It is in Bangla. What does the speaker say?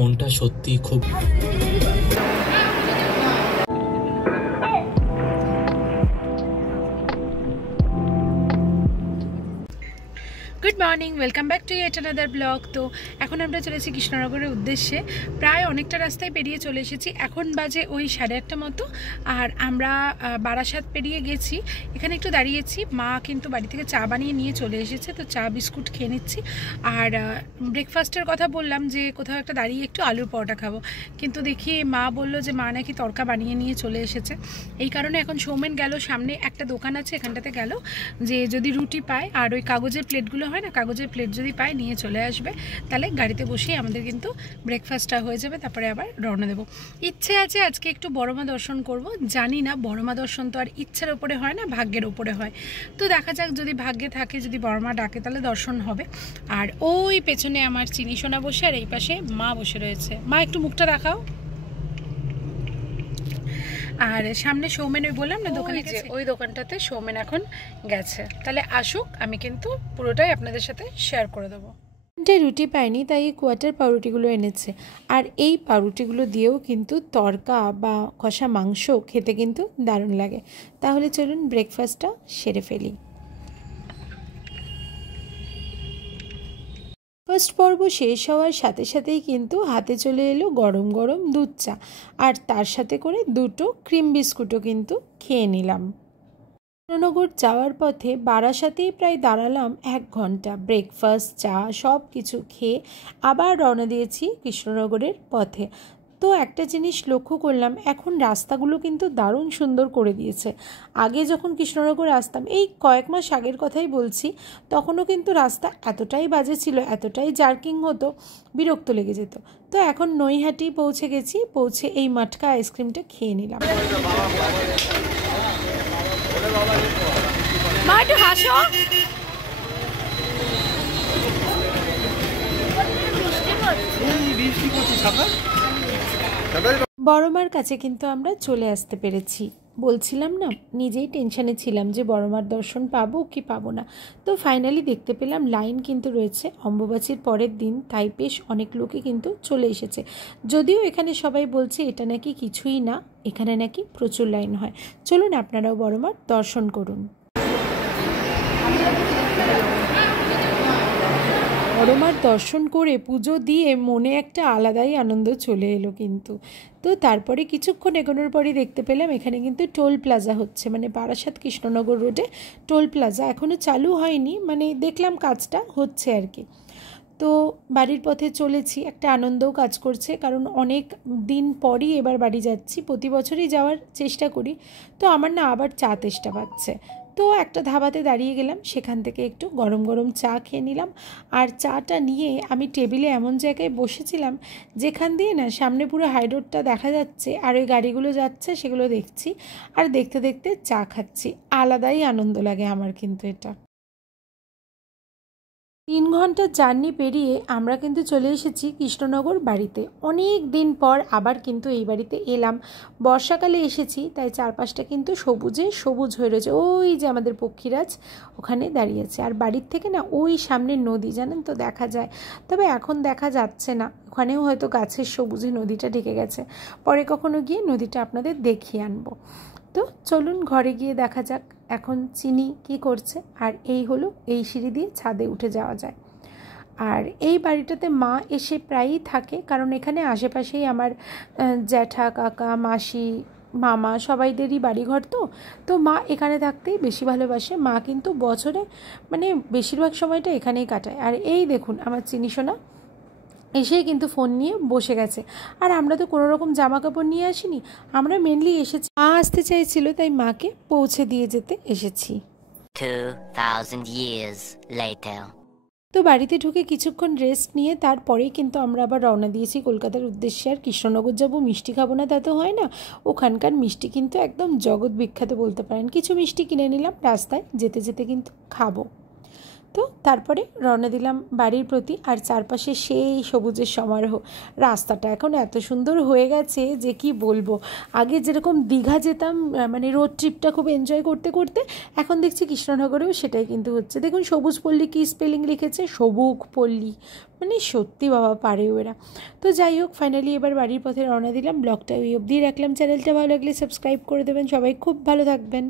মনটা সত্যি খুব good morning, welcome back to yet another blog. তো এখন আমরা চলেছি কৃষ্ণনগরের উদ্দেশ্যে। প্রায় অনেকটা রাস্তায় পেরিয়ে চলে এসেছি। এখন বাজে ওই 8:30 মতো। আর আমরা বারাসাত পেরিয়ে গেছি। এখানে একটু দাঁড়িয়েছি। মা কিন্তু বাড়ি থেকে চা বানিয়ে নিয়ে চলে এসেছে, তো চা বিস্কুট খেয়ে নিচ্ছি। আর ব্রেকফাস্টের কথা বললাম যে কোথাও একটা দাঁড়িয়ে একটু আলুর পরোটা খাবো, কিন্তু দেখি মা বলল যে মা নাকি তড়কা বানিয়ে নিয়ে চলে এসেছে। এই কারণে এখন সৌমেন গেল, সামনে একটা দোকান আছে এখানটাতে গেল, যে যদি রুটি পায় আর ওই কাগজের প্লেটগুলো হয় না, কাগজের প্লেট যদি পায় নিয়ে চলে আসবে, তাহলে গাড়িতে বসেই আমাদের কিন্তু ব্রেকফাস্টটা হয়ে যাবে। তারপরে আবার রওনা দেবো। ইচ্ছে আছে আজকে একটু বড়মা দর্শন করব। জানি না, বড়মা দর্শন তো আর ইচ্ছার ওপরে হয় না, ভাগ্যের ওপরে হয়। তো দেখা যাক, যদি ভাগ্যে থাকে, যদি বড়মা ডাকে, তাহলে দর্শন হবে। আর ওই পেছনে আমার চিনি সোনা বসে, আর এই পাশে মা বসে রয়েছে। মা একটু মুখটা দেখাও। আর সামনে সৌমেন, ওই বললাম না দোকানে গেছে, ওই দোকানটাতে সৌমেন এখন গেছে। তাহলে আসুক, আমি কিন্তু পুরোটাই আপনাদের সাথে শেয়ার করে দেবো। রুটি পায়নি, তাই এই কোয়ার্টার পাউরুটিগুলো এনেছে। আর এই পাউরুটিগুলো দিয়েও কিন্তু তড়কা বা কষা মাংস খেতে কিন্তু দারুণ লাগে। তাহলে চলুন ব্রেকফাস্টটা সেরে ফেলি। ফার্স্ট পর্ব শেষ হওয়ার সাথে সাথেই কিন্তু হাতে চলে এলো গরম গরম দুধ চা, আর তার সাথে করে দুটো ক্রিম বিস্কুটও কিন্তু খেয়ে নিলাম। কৃষ্ণনগর যাওয়ার পথে বারাসাতেই প্রায় দাঁড়ালাম 1 ঘন্টা। ব্রেকফাস্ট, চা সব কিছু খেয়ে আবার রওনা দিয়েছি কৃষ্ণনগরের পথে। তো একটা জিনিস লক্ষ্য করলাম, এখন রাস্তাগুলো কিন্তু দারুণ সুন্দর করে দিয়েছে। আগে যখন কৃষ্ণনগর আসতাম, এই কয়েক মাস আগের কথাই বলছি, তখনও কিন্তু রাস্তা এতটাই বাজে ছিল, এতটাই জার্কিং হতো, বিরক্ত লেগে যেত। তো এখন নৈহাটি পৌঁছে গেছি। পৌঁছে এই মাটকা আইসক্রিমটা খেয়ে নিলাম। মা একটু হাসো। বড়মার কাছে কিন্তু আমরা চলে আসতে পেরেছি। বলছিলাম না, নিজেই টেনশনে ছিলাম যে বড়মার দর্শন পাবো কি পাবো না। তো ফাইনালি দেখতে পেলাম লাইন কিন্তু রয়েছে। অম্বুবাচীর পরের দিন, তাই বেশ অনেক লোকই কিন্তু চলে এসেছে। যদিও এখানে সবাই বলছে এটা নাকি কিছুই না, এখানে নাকি প্রচুর লাইন হয়। চলুন আপনারাও বড়মার দর্শন করুন। বড়মার দর্শন করে পুজো দিয়ে মনে একটা আলাদাই আনন্দ চলে এলো কিন্তু। তো তারপরে কিছুক্ষণ এগোনোর পরই দেখতে পেলাম এখানে কিন্তু টোল প্লাজা হচ্ছে, মানে বারাসাত কৃষ্ণনগর রোডে টোল প্লাজা এখনও চালু হয়নি, মানে দেখলাম কাজটা হচ্ছে আর কি। তো বাড়ির পথে চলেছি, একটা আনন্দও কাজ করছে, কারণ অনেক দিন পরই এবার বাড়ি যাচ্ছি। প্রতি বছরই যাওয়ার চেষ্টা করি, তো আমার না আবার চা তেষ্টা পাচ্ছে। তো একটা ধাবাতে দাঁড়িয়ে গেলাম, সেখান থেকে একটু গরম গরম চা খেয়ে নিলাম। আর চাটা নিয়ে আমি টেবিলে এমন জায়গায় বসেছিলাম যেখান দিয়ে না সামনে পুরো হাইরোডটা দেখা যাচ্ছে, আর ওই গাড়িগুলো যাচ্ছে সেগুলো দেখছি, আর দেখতে দেখতে চা খাচ্ছি। আলাদাই আনন্দ লাগে আমার কিন্তু এটা। 3 ঘন্টার জার্নি পেরিয়ে আমরা কিন্তু চলে এসেছি কৃষ্ণনগর বাড়িতে। অনেক দিন পর আবার কিন্তু এই বাড়িতে এলাম। বর্ষাকালে এসেছি, তাই চারপাশটা কিন্তু সবুজে সবুজ হয়ে রয়েছে। ওই যে আমাদের পক্ষীরাজ ওখানে দাঁড়িয়ে আছে। আর বাড়ির থেকে না ওই সামনে নদী, জানেন তো, দেখা যায়। তবে এখন দেখা যাচ্ছে না, ওখানেও হয়তো গাছের সবুজে নদীটা ঢেকে গেছে। পরে কখনো গিয়ে নদীটা আপনাদের দেখিয়ে আনবো। তো চলুন ঘরে গিয়ে দেখা যাক এখন চিনি কি করছে। আর এই হলো, এই সিঁড়ি দিয়ে ছাদে উঠে যাওয়া যায়। আর এই বাড়িটাতে মা এসে প্রায়ই থাকে, কারণ এখানে আশেপাশেই আমার জ্যাঠা, কাকা, মাসি, মামা সবাইদেরই বাড়িঘর। তো মা এখানে থাকতেই বেশি ভালোবাসে। মা কিন্তু বছরে মানে বেশিরভাগ সময়টা এখানেই কাটায়। আর এই দেখুন আমার চিনি সোনা এসেই কিন্তু ফোন নিয়ে বসে গেছে। আর আমরা তো কোনো রকম জামা কাপড় নিয়ে আসিনি, আমরা মেনলি এসেছি, মা আসতে চাইছিল তাই মাকে পৌঁছে দিয়ে যেতে এসেছি। 2000 years later. তো বাড়িতে ঢুকে কিছুক্ষণ রেস্ট নিয়ে তারপরেই কিন্তু আমরা আবার রওনা দিয়েছি কলকাতার উদ্দেশ্যে। আর কৃষ্ণনগর যাবো, মিষ্টি খাবো না তা তো হয় না। ওখানকার মিষ্টি কিন্তু একদম জগৎ বিখ্যাত বলতে পারেন। কিছু মিষ্টি কিনে নিলাম, রাস্তায় যেতে যেতে কিন্তু খাবো। তো তারপরে রওনা দিলাম বাড়ির প্রতি, আর চারপাশে সেই সবুজের সমারোহ। রাস্তাটা এখন এত সুন্দর হয়ে গেছে যে কি বলবো। আগে যেরকম দীঘা যেতাম মানে রোড ট্রিপটা খুব এনজয় করতে করতে, এখন দেখছি কৃষ্ণনগরেও সেটাই কিন্তু হচ্ছে। দেখুন সবুজ পল্লী কী স্পেলিং লিখেছে, সবুজ পল্লী, মানে সত্যি বাবা পারেও এরা। তো যাই হোক, ফাইনালি এবার বাড়ির পথে রওনা দিলাম। ব্লগটা ওই অবধি রাখলাম। চ্যানেলটা ভালো লাগলে সাবস্ক্রাইব করে দেবেন। সবাই খুব ভালো থাকবেন।